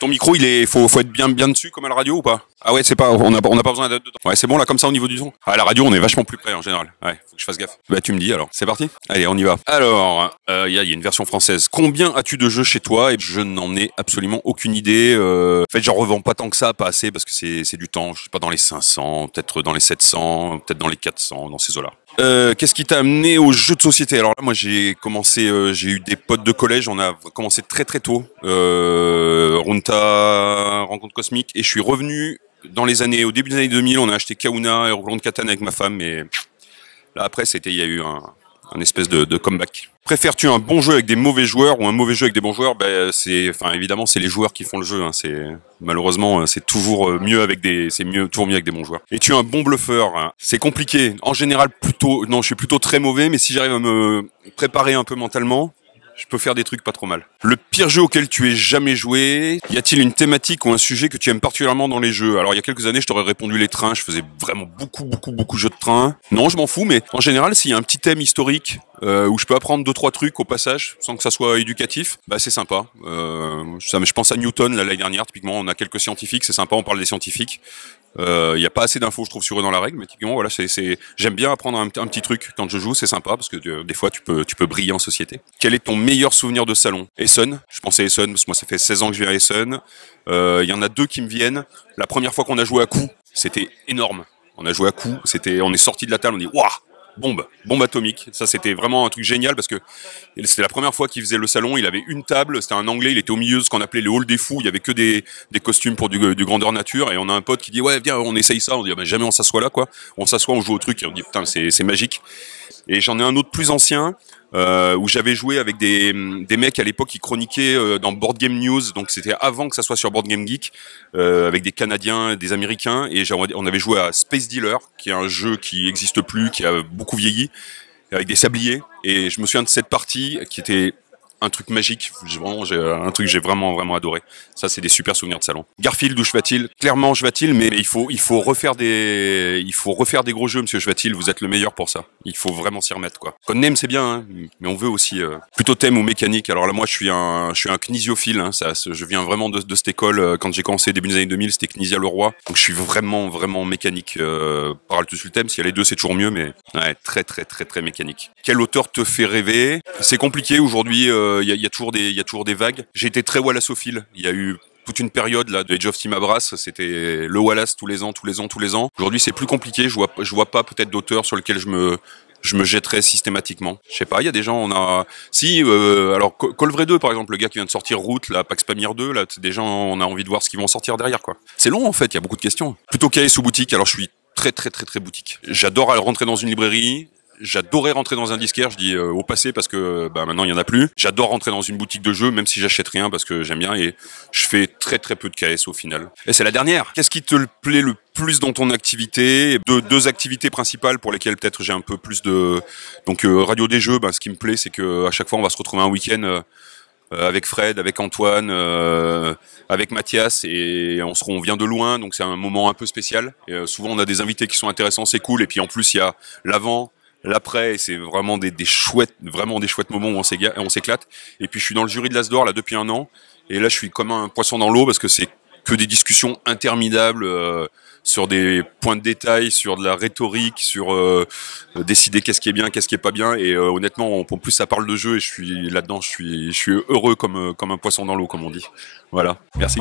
Ton micro, faut être bien dessus comme à la radio ou pas? Ah ouais, c'est pas, on n'a pas besoin d'être dedans. Ouais, c'est bon là, comme ça au niveau du son. À la radio, on est vachement plus près en général. Ouais, faut que je fasse gaffe. Bah tu me dis alors. C'est parti. Allez, on y va. Alors, il y a une version française. Combien as-tu de jeux chez toi? Et je n'en ai absolument aucune idée. En fait, j'en revends pas tant que ça, pas assez parce que c'est du temps. Je sais pas, dans les 500, peut-être dans les 700, peut-être dans les 400, dans ces eaux-là. Qu'est-ce qui t'a amené aux jeux de société? Alors là, moi, j'ai commencé, j'ai eu des potes de collège, on a commencé très très tôt. Runta, Rencontre Cosmique, et je suis revenu au début des années 2000, on a acheté Kauna et Roland de Catane avec ma femme, et là après, il y a eu un espèce de comeback. Préfères-tu un bon jeu avec des mauvais joueurs ou un mauvais jeu avec des bons joueurs? Évidemment, c'est les joueurs qui font le jeu. Hein. Malheureusement, c'est toujours mieux toujours mieux avec des bons joueurs. Es-tu un bon bluffeur? Hein. C'est compliqué. En général, non, je suis plutôt très mauvais, mais si j'arrive à me préparer un peu mentalement, je peux faire des trucs pas trop mal. Le pire jeu auquel tu aies jamais joué, y a-t-il une thématique ou un sujet que tu aimes particulièrement dans les jeux? Alors il y a quelques années, je t'aurais répondu les trains, je faisais vraiment beaucoup de jeux de train. Non, je m'en fous, mais en général, s'il y a un petit thème historique où je peux apprendre 2-3 trucs au passage, sans que ça soit éducatif, bah c'est sympa. Je pense à Newton l'année dernière, typiquement, on a quelques scientifiques, c'est sympa, on parle des scientifiques. Il n'y a pas assez d'infos, je trouve, sur eux dans la règle, mais typiquement, voilà, j'aime bien apprendre un petit truc quand je joue, c'est sympa parce que des fois, tu peux briller en société. Quel est ton meilleur souvenir de salon? Essen, je pensais Essen parce que moi, ça fait 16 ans que je viens à Essen. Il y en a deux qui me viennent. La première fois qu'on a joué à coup, c'était énorme. On a joué à coup, on est sorti de la table, on dit waouh, bombe atomique. Ça, c'était vraiment un truc génial parce que c'était la première fois qu'il faisait le salon. Il avait une table, c'était un Anglais, il était au milieu de ce qu'on appelait le hall des fous. Il y avait que des costumes pour du grandeur nature. Et on a un pote qui dit ouais, viens, on essaye ça. On dit bah, jamais on s'assoit là, quoi. On s'assoit, on joue au truc et on dit putain, c'est magique. Et j'en ai un autre plus ancien. Où j'avais joué avec des mecs à l'époque qui chroniquaient dans Board Game News, donc c'était avant que ça soit sur Board Game Geek, avec des Canadiens, des Américains, et on avait joué à Space Dealer, qui est un jeu qui n'existe plus, qui a beaucoup vieilli, avec des sabliers, et je me souviens de cette partie qui était un truc magique, un truc que j'ai vraiment adoré. Ça, c'est des super souvenirs de salon. Garfield ou Schwatil? Clairement Schwatil, mais il faut refaire des gros jeux, monsieur Schwatil. Vous êtes le meilleur pour ça. Il faut vraiment s'y remettre, quoi. Codename, c'est bien, hein, mais on veut aussi plutôt thème ou mécanique. Alors là, moi, je suis un knisiophile. Hein, je viens vraiment de cette école. Quand j'ai commencé début des années 2000, c'était Knizia Leroy. Donc, je suis vraiment mécanique. Parle tout sur le thème. S'il y a les deux, c'est toujours mieux, mais ouais, très mécanique. Quel auteur te fait rêver? C'est compliqué aujourd'hui. Il y a toujours des vagues. J'ai été très Wallaceophile. Il y a eu toute une période là de Age of Timabras, c'était le Wallace tous les ans. Aujourd'hui, c'est plus compliqué. Je vois pas peut-être d'auteur sur lequel je me jetterais systématiquement. Je sais pas, il y a des gens, alors Colvray 2 par exemple, le gars qui vient de sortir Route, là, Pax Pamir 2, là, des gens, on a envie de voir ce qu'ils vont sortir derrière, quoi. C'est long en fait, il y a beaucoup de questions. Plutôt KS ou boutique, alors je suis très boutique. J'adore rentrer dans une librairie. J'adorais rentrer dans un disquaire, je dis au passé parce que maintenant il y en a plus. J'adore rentrer dans une boutique de jeux, même si j'achète rien parce que j'aime bien, et je fais très peu de KS au final. Et c'est la dernière. Qu'est-ce qui te plaît le plus dans ton activité? Deux activités principales pour lesquelles peut-être j'ai un peu plus de... Donc radio des jeux, ce qui me plaît, c'est que à chaque fois on va se retrouver un week-end avec Fred, avec Antoine, avec Mathias, et on vient de loin, donc c'est un moment un peu spécial. Et, souvent on a des invités qui sont intéressants, c'est cool, et puis en plus il y a l'avant, l'après, c'est vraiment des chouettes moments où on s'éclate. Et puis je suis dans le jury de l'As d'Or là depuis 1 an, et là je suis comme un poisson dans l'eau parce que c'est que des discussions interminables sur des points de détail, sur de la rhétorique, sur décider qu'est-ce qui est bien, qu'est-ce qui est pas bien. Et honnêtement, en plus ça parle de jeu, et je suis là-dedans, je suis heureux comme un poisson dans l'eau, comme on dit. Voilà, merci.